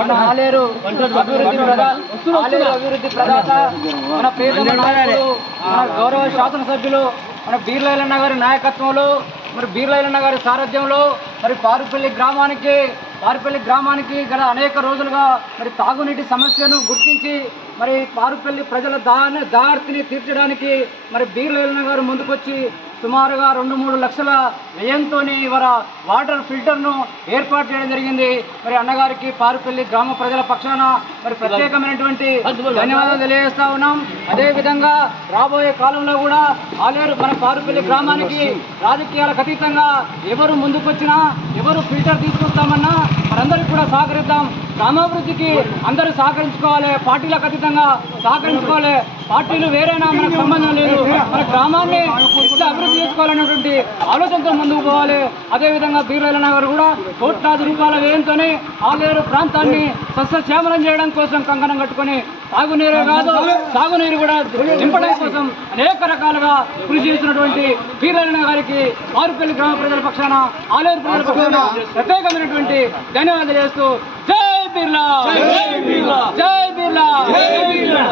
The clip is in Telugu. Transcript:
మన ఆలేరు అభివృద్ధి ప్రదాత మన ప్రియతమ నాయకులు మన గౌరవ శాసనసభ్యులు మన బీర్లైలన్న గారి నాయకత్వంలో మరి బీర్లైలన్న గారి సారథ్యంలో మరి పారుపల్లి గ్రామానికి గల అనేక రోజులుగా మరి తాగునీటి సమస్యను గుర్తించి మరి పారుపల్లి ప్రజల దాహార్తిని తీర్చడానికి మరి బీర్లైలన్న గారు ముందుకొచ్చి సుమారుగా 2-3 లక్షల వ్యయంతో ఇవాళ వాటర్ ఫిల్టర్ను ఏర్పాటు చేయడం జరిగింది. మరి అన్నగారికి పారుపల్లి గ్రామ ప్రజల పక్షాన మరి ప్రత్యేకమైనటువంటి ధన్యవాదాలు తెలియజేస్తా ఉన్నాం. అదేవిధంగా రాబోయే కాలంలో కూడా ఆలేరు మన పారుపల్లి గ్రామానికి రాజకీయాలకు అతీతంగా ఎవరు ముందుకొచ్చినా ఎవరు ఫిల్టర్ తీసుకొస్తామన్నా మనందరికీ కూడా సహకరిద్దాం. గ్రామాభివృద్ధికి అందరూ సహకరించుకోవాలి, పార్టీలకు అతీతంగా సహకరించుకోవాలి. పార్టీలు వేరైనా మనకు సంబంధం లేదు, మన గ్రామాన్ని ఇట్లా అభివృద్ధి చేసుకోవాలనేటువంటి ఆలోచనతో ముందుకు పోవాలి. అదేవిధంగా బీర్లైలన్న గారు కూడా కోట్లాది రూపాయల వ్యయంతోనే ఆలేరు ప్రాంతాన్ని సస్యశ్యామలం చేయడం కోసం కంకణం కట్టుకొని తాగునీరే కాదు సాగునీరు కూడా నింపడం కోసం అనేక రకాలుగా కృషి చేసినటువంటి బీర్లైలన్న గారికి పారుపల్లి గ్రామ ప్రజల పక్షాన ఆలేరు ప్రజల పక్షాన ప్రత్యేకమైనటువంటి ధన్యవాదాలు చేస్తూ జై బిర్లా, జై బిర్లా, జై బిర్లా.